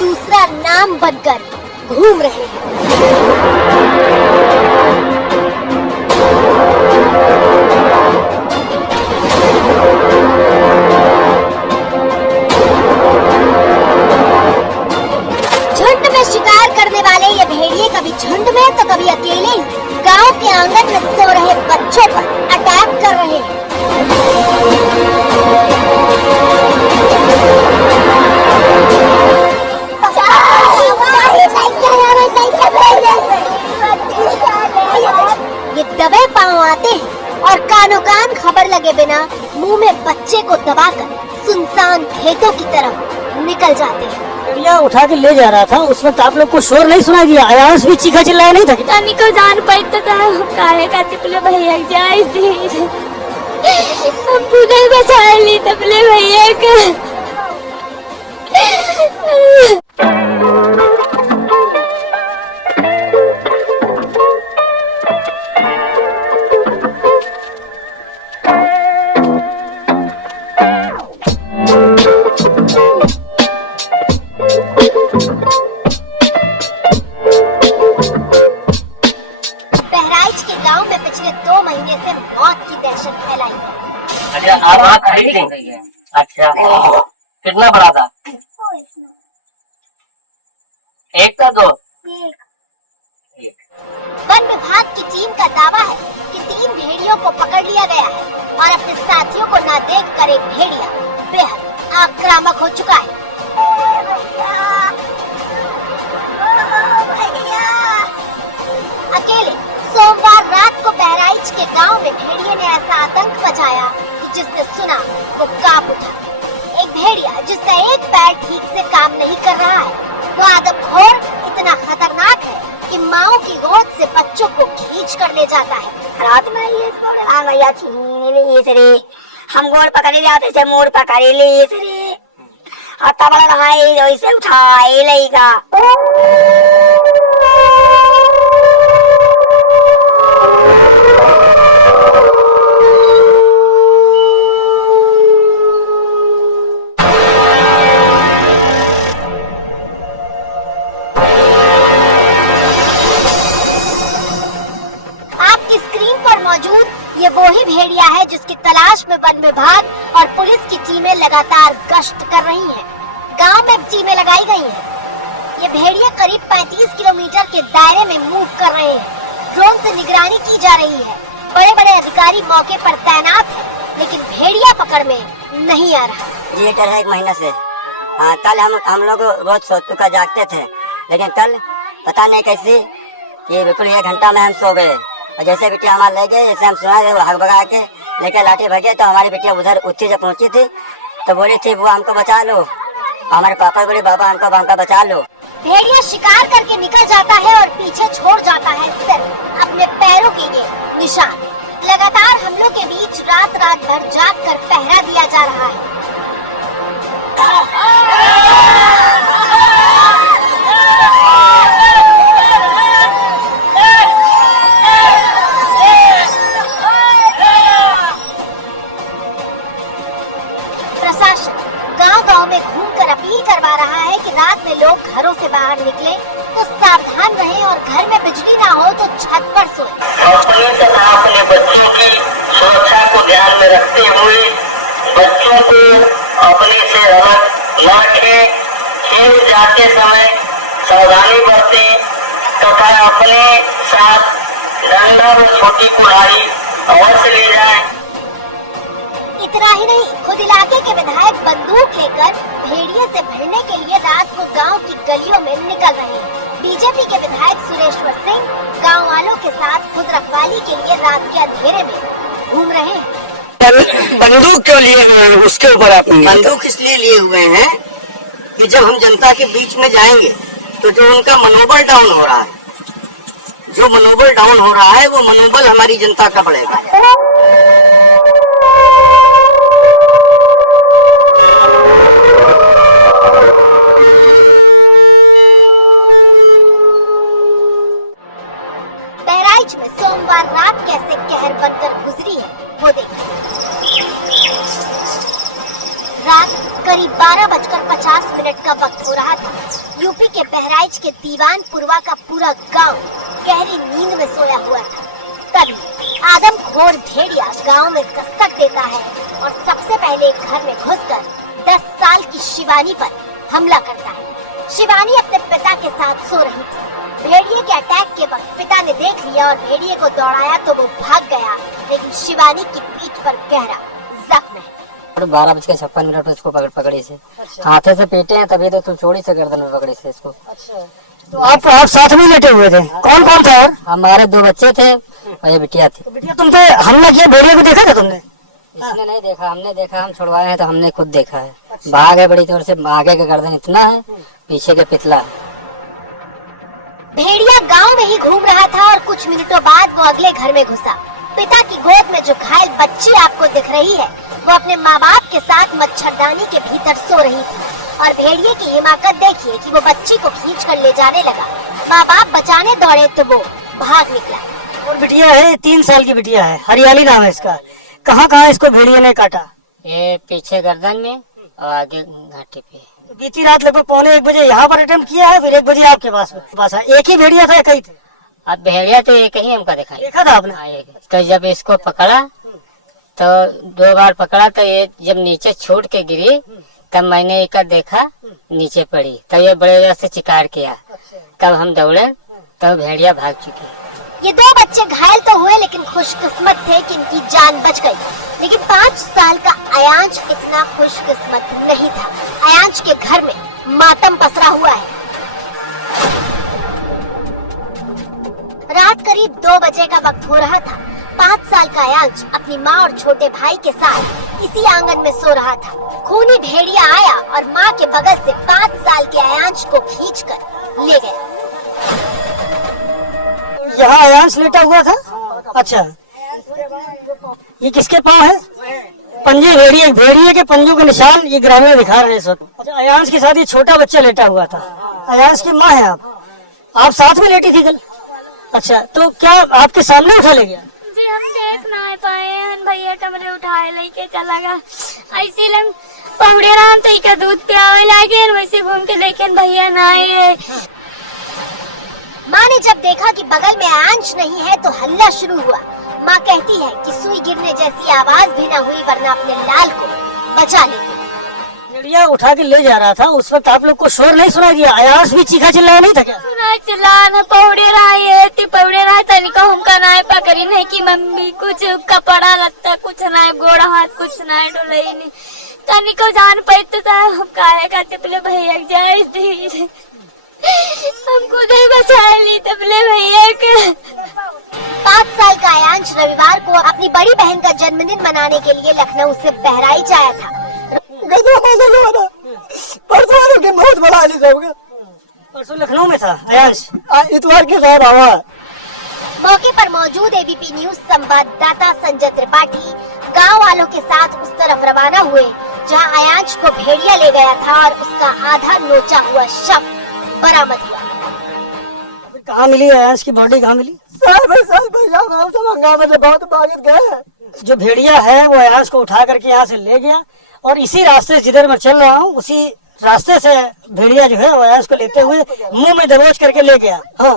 दूसरा नाम बनकर घूम रहे हैं। झुंड में शिकार करने वाले ये भेड़िए कभी झुंड में तो कभी अकेले ही गांव के आंगन में सो रहे बच्चों पर अटैक कर रहे हैं। ये दबे पांव आते हैं और कानों कान खबर लगे बिना मुंह में बच्चे को दबाकर सुनसान खेतों की तरफ निकल जाते हैं। भेड़िया उठा के ले जा रहा था, उस वक्त आप लोग को शोर नहीं सुनाई दिया? आवाज भी चीखा चिल्लाया नहीं था? जानी को जान पड़ता था काहे का तिपले भैया जाए थे, हम पूरे बचा ली तिपले भैया का। बहराइच के गांव में पिछले 2 महीने से मौत की दहशत फैलाई है। अच्छा, आप खरीद रही है? अच्छा, कितना बड़ा था? एक था, 2? एक। वन विभाग की टीम का दावा है कि 3 भेड़ियों को पकड़ लिया गया है और अपने साथियों को न देख कर एक भेड़िया बेहद आक्रामक हो चुका है। अकेले सोमवार रात को बहराइच के गांव में भेड़िए ने ऐसा आतंक मचाया कि जिसने सुना वो कांप उठा। एक भेड़िया जिसका एक पैर ठीक से काम नहीं कर रहा है, वो आदमखोर इतना खतरनाक है कि माओ की गोद से बच्चों को खींच कर ले जाता है। रात में ये भैया रे हम गोड़ पकड़े जाते से मोड़ पकड़े ले रे आता बड़ा रहा वैसे उठाए लेगा। मौजूद ये वो ही भेड़िया है जिसकी तलाश में वन विभाग और पुलिस की टीमें लगातार गश्त कर रही हैं। गांव में टीमें लगाई गई हैं। ये भेड़िया करीब 35 किलोमीटर के दायरे में मूव कर रहे हैं। ड्रोन से निगरानी की जा रही है। बड़े बड़े अधिकारी मौके पर तैनात हैं, लेकिन भेड़िया पकड़ में नहीं आ रहा। थिएटर है 1 महीना से। हाँ, कल हम लोग रोज सोतू का जागते थे, लेकिन कल पता नहीं कैसे कि बिल्कुल 1 घंटा में हम सो गए और जैसे बिटिया हमारे ले गए, जैसे हम सुना हक भगा के लेकर लाठी भगे तो हमारी बिटिया उधर उच्ची जब पहुंची थी तो बोली थी वो हमको बचा लो। हमारे पापा बोले बाबा हमको बचा लो। भेड़िया शिकार करके निकल जाता है और पीछे छोड़ जाता है सिर्फ अपने पैरों के ये निशान। लगातार हमलों के बीच रात भर जाग कर पहरा दिया जा रहा है। प्रशासन गांव-गांव में घूमकर अपील करवा रहा है कि रात में लोग घरों से बाहर निकले तो सावधान रहें और घर में बिजली ना हो तो छत पर सोएं। अपने तथा अपने बच्चों की सुरक्षा को ध्यान में रखते हुए बच्चों को अपने से अलग न रखें। खेत जाते समय सावधानी बरतें तथा अपने साथ डंडा व छोटी कुल्हाड़ी अवश्य ले जाएं। इतना ही नहीं, खुद इलाके के विधायक बंदूक लेकर भेड़िए से भिड़ने के लिए रात को गांव की गलियों में निकल रहे हैं। बीजेपी के विधायक सुरेश्वर सिंह गांव वालों के साथ खुद रखवाली के लिए रात के अंधेरे में घूम रहे हैं। बंदूक क्यों लिए हुए हैं? उसके ऊपर आप बंदूक इसलिए लिए हुए हैं कि जब हम जनता के बीच में जाएंगे तो जो उनका मनोबल डाउन हो रहा है, वो मनोबल हमारी जनता का बढ़ेगा। बहराइच में सोमवार रात कैसे कहर बनकर गुजरी है वो देखिए। रात करीब 12:50 का वक्त हो रहा था। यूपी के बहराइच के दीवानपुरवा का पूरा गांव गहरी नींद में सोया हुआ था। तभी आदमखोर भेड़िया गांव में दस्तक देता है और सबसे पहले घर में घुसकर 10 साल की शिवानी पर हमला करता है। शिवानी अपने पिता के साथ सो रही थी। भेड़िए के अटैक के वक्त पिता ने देख लिया और भेड़िए को दौड़ाया तो वो भाग गया, लेकिन शिवानी की पीठ पर गहरा जख्म है। 12:56 उसको पकड़ी से हाथे से पीटे हैं, तभी तो चोरी से गर्दन में पकड़ी से इसको। तो आप साथ में लेटे हुए थे? कौन कौन था? और हमारे 2 बच्चे थे और ये बिटिया थी। तो बिटिया तुम पे हमला किया, भेड़िया को देखा था तुमने? इसने नहीं देखा, हमने देखा, हम छुड़वाए हैं तो हमने खुद देखा है। भाग है बड़ी तौर से, आगे का गर्दन इतना है, पीछे का पितला है। भेड़िया गांव में ही घूम रहा था और कुछ मिनटों बाद वो अगले घर में घुसा। पिता की गोद में जो घायल बच्ची आपको दिख रही है, वो अपने माँ बाप के साथ मच्छरदानी के भीतर सो रही थी। और भेड़िए की हिमाकत देखिए कि वो बच्ची को खींच कर ले जाने लगा। माँ बाप बचाने दौड़े तो वो भाग निकला। और बिटिया है, 3 साल की बिटिया है, हरियाली नाम है इसका। कहाँ इसको भेड़िए ने काटा? ये पीछे गर्दन में और आगे घाटी पे। बीती रात लगभग 1:45 बजे यहाँ पर अटेम्प्ट किया है, फिर 1 बजे आपके पास है। एक ही भेड़िया था या कई थे? अब भेड़िया तो एक ही हमका देखा था आपने? तो जब इसको पकड़ा तो 2 बार पकड़ा, तो ये जब नीचे छूट के गिरी तब मैंने एक देखा नीचे पड़ी, तब ये बड़े जोर से चिकार किया। तब हम दौड़े तब भेड़िया भाग चुकी। ये 2 बच्चे घायल तो हुए, लेकिन खुशकिस्मत थे कि इनकी जान बच गई। लेकिन 5 साल का अयांश इतना खुशकिस्मत नहीं था। अयांश के घर में मातम पसरा हुआ है। रात करीब 2 बजे का वक्त हो रहा था। 5 साल का अयांश अपनी माँ और छोटे भाई के साथ इसी आंगन में सो रहा था। खूनी भेड़िया आया और माँ के बगल से 5 साल के अयांश को खींचकर ले गया। यहाँ अयांश लेटा हुआ था? अच्छा, ये किसके पाँव है? पंजे भेड़िए के पंजों के निशान ये ग्रामीण दिखा रहे हैं इस वक्त। अच्छा, अयांश के साथ ये छोटा बच्चा लेटा हुआ था। अयांश की माँ है आप साथ में लेटी थी कल? अच्छा, तो क्या आपके सामने उठा ले गया? जी हम देख ना पाए, भैया कमरे उठाए लेके चला गया। ऐसे लम पौड़े राम तई का दूध पियावे लागे, वैसे घूम के लेकिन भैया ना आए। माँ ने जब देखा कि बगल में अयांश नहीं है तो हल्ला शुरू हुआ। माँ कहती है कि सुई गिरने जैसी आवाज भी न हुई, वरना अपने लाल को बचा लेती। भेड़िया उठा के ले जा रहा था, उस वक्त आप लोग को शोर नहीं सुनाई दिया? अयांश भी चीखा चिल्लाया नहीं था क्या? सुना चिल्ला न पौड़े रहा तनिका हमका नाय पकड़ी नहीं कि मम्मी कुछ कपड़ा लगता, कुछ नाय गोड़ा हाथ कुछ नाय डोलई नहीं तनिको जान पाई तो हम काहे का तिपले भैया जाए दी हम खुद ही बचा ली तबले भैया के। 5 साल का अयांश रविवार को अपनी बड़ी बहन का जन्मदिन मनाने के लिए लखनऊ से बहराइच आया था। परसों लखनऊ में था अयांश, इतवार के साथ आवा। मौके पर मौजूद एबीपी न्यूज संवाददाता संजय त्रिपाठी गांव वालों के साथ उस तरफ रवाना हुए जहां अयांश को भेड़िया ले गया था और उसका आधा नोचा हुआ शव बरामद हुआ। कहाँ मिली अयांश की बॉडी? कहाँ मिली? बहुत भागित गए। जो भेड़िया है वो अयांश को उठा करके यहाँ से ले गया और इसी रास्ते जिधर मैं चल रहा हूँ उसी रास्ते से भेड़िया जो है वो अयांश को लेते हुए मुंह में दबोच करके ले गया। हाँ।